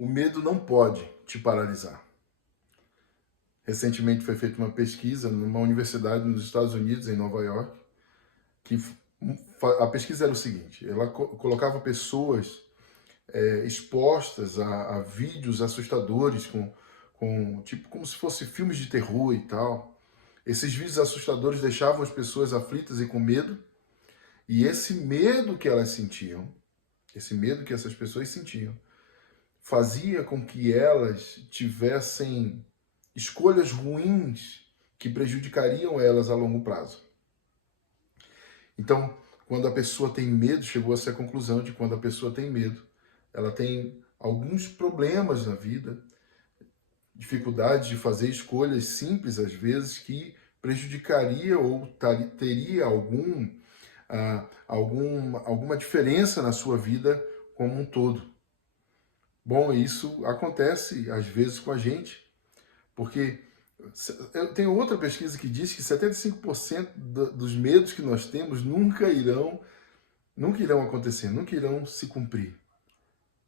O medo não pode te paralisar. Recentemente foi feita uma pesquisa numa universidade nos Estados Unidos, em Nova York, que a pesquisa era o seguinte: ela colocava pessoas expostas a vídeos assustadores, tipo como se fosse filmes de terror e tal. Esses vídeos assustadores deixavam as pessoas aflitas e com medo, e esse medo que elas sentiam, esse medo que essas pessoas sentiam, fazia com que elas tivessem escolhas ruins que prejudicariam elas a longo prazo. Então, quando a pessoa tem medo, chegou-se à conclusão de que quando a pessoa tem medo, ela tem alguns problemas na vida, dificuldade de fazer escolhas simples, às vezes, que prejudicaria ou teria alguma diferença na sua vida como um todo. Bom, isso acontece às vezes com a gente, porque eu tenho outra pesquisa que diz que 75% dos medos que nós temos nunca irão acontecer, nunca irão se cumprir.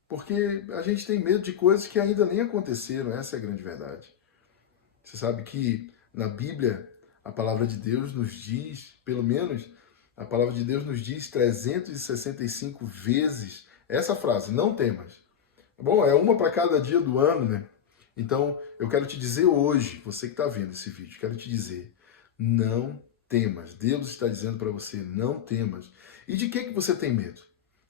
Porque a gente tem medo de coisas que ainda nem aconteceram, essa é a grande verdade. Você sabe que na Bíblia, a palavra de Deus nos diz, pelo menos, a palavra de Deus nos diz 365 vezes essa frase: não temas. Bom, é uma para cada dia do ano, né? Então, eu quero te dizer hoje, você que está vendo esse vídeo, quero te dizer, não temas. Deus está dizendo para você, não temas. E de que você tem medo?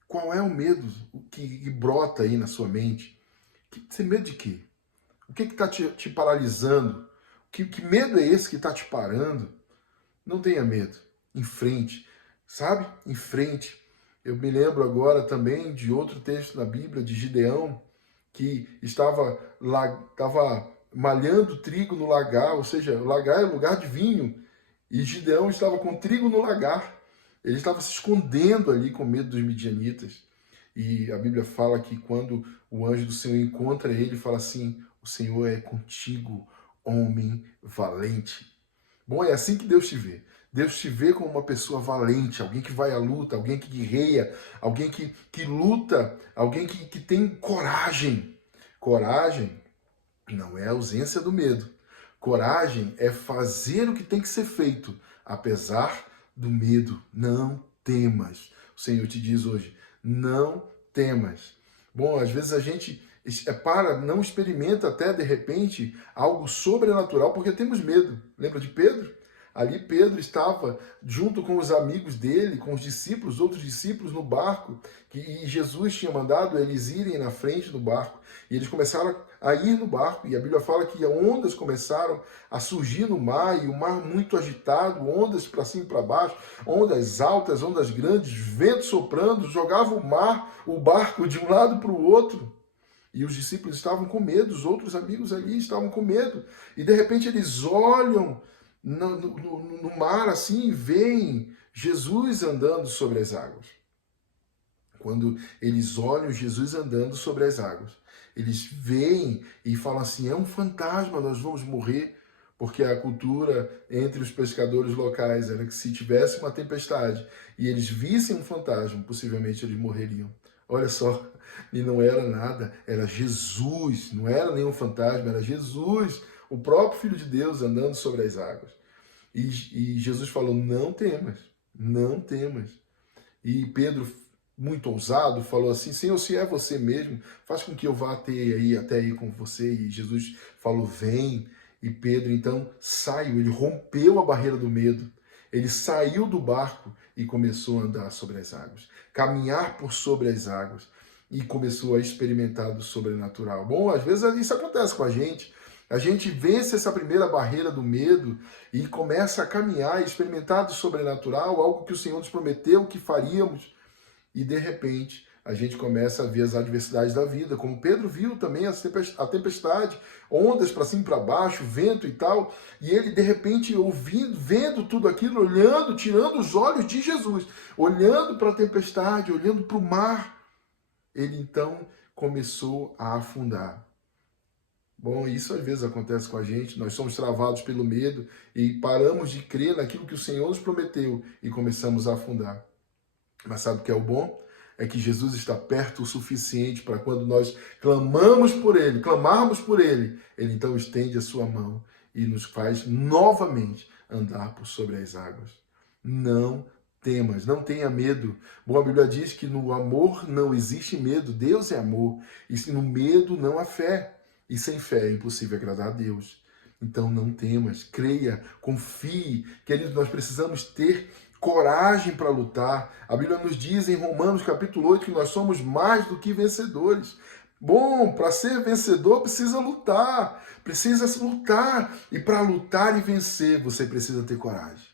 Qual é o medo que brota aí na sua mente? Você tem medo de quê? O que está te paralisando? Que medo é esse que está te parando? Não tenha medo. Em frente. Sabe? Em frente. Eu me lembro agora também de outro texto na Bíblia, de Gideão, que estava malhando trigo no lagar, ou seja, o lagar é lugar de vinho, e Gideão estava com trigo no lagar. Ele estava se escondendo ali com medo dos midianitas. E a Bíblia fala que quando o anjo do Senhor encontra ele, fala assim: o Senhor é contigo, homem valente. Bom, é assim que Deus te vê. Deus te vê como uma pessoa valente, alguém que vai à luta, alguém que guerreia, alguém que luta, alguém que tem coragem. Coragem não é a ausência do medo. Coragem é fazer o que tem que ser feito, apesar do medo. Não temas. O Senhor te diz hoje, não temas. Bom, às vezes a gente não experimenta até, de repente, algo sobrenatural porque temos medo. Lembra de Pedro? Ali Pedro estava junto com os amigos dele, com os discípulos, outros discípulos no barco, e Jesus tinha mandado eles irem na frente do barco. E eles começaram a ir no barco, e a Bíblia fala que ondas começaram a surgir no mar, e o mar muito agitado, ondas para cima e para baixo, ondas altas, ondas grandes, vento soprando, jogava o barco de um lado para o outro. E os discípulos estavam com medo, os outros amigos ali estavam com medo. E de repente eles olham no mar assim e veem Jesus andando sobre as águas. Quando eles olham Jesus andando sobre as águas, eles veem e falam assim: é um fantasma, nós vamos morrer. Porque a cultura entre os pescadores locais era que se tivesse uma tempestade e eles vissem um fantasma, possivelmente eles morreriam. Olha só, e não era nada, era Jesus, não era nenhum fantasma, era Jesus, o próprio Filho de Deus andando sobre as águas. E Jesus falou: não temas, não temas. E Pedro, muito ousado, falou assim: Senhor, se é você mesmo, faz com que eu vá até aí com você. E Jesus falou: vem. E Pedro então saiu, ele rompeu a barreira do medo. Ele saiu do barco e começou a andar sobre as águas, caminhar por sobre as águas, e começou a experimentar do sobrenatural. Bom, às vezes isso acontece com a gente. A gente vence essa primeira barreira do medo e começa a caminhar e experimentar do sobrenatural, algo que o Senhor nos prometeu que faríamos. E de repente a gente começa a ver as adversidades da vida, como Pedro viu também a tempestade, ondas para cima e para baixo, vento e tal, e ele de repente vendo tudo aquilo, olhando, tirando os olhos de Jesus, olhando para a tempestade, olhando para o mar, ele então começou a afundar. Bom, isso às vezes acontece com a gente, nós somos travados pelo medo e paramos de crer naquilo que o Senhor nos prometeu e começamos a afundar. Mas sabe o que é o bom? é que Jesus está perto o suficiente para quando nós clamarmos por Ele, Ele então estende a sua mão e nos faz novamente andar por sobre as águas. Não temas, não tenha medo. Bom, a Bíblia diz que no amor não existe medo, Deus é amor, e no medo não há fé, e sem fé é impossível agradar a Deus. Então não temas, creia, confie. Queridos, nós precisamos ter coragem para lutar. A Bíblia nos diz em Romanos capítulo 8 que nós somos mais do que vencedores. Bom, para ser vencedor precisa lutar. E para lutar e vencer, você precisa ter coragem.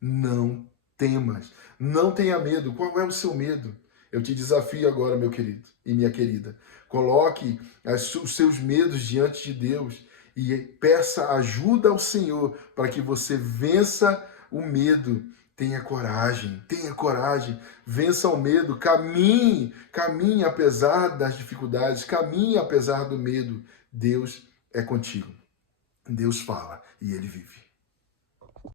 Não temas, não tenha medo. Qual é o seu medo? Eu te desafio agora, meu querido e minha querida. Coloque os seus medos diante de Deus e peça ajuda ao Senhor para que você vença o medo. Tenha coragem, vença o medo, caminhe apesar das dificuldades, caminhe apesar do medo. Deus é contigo. Deus fala e Ele vive.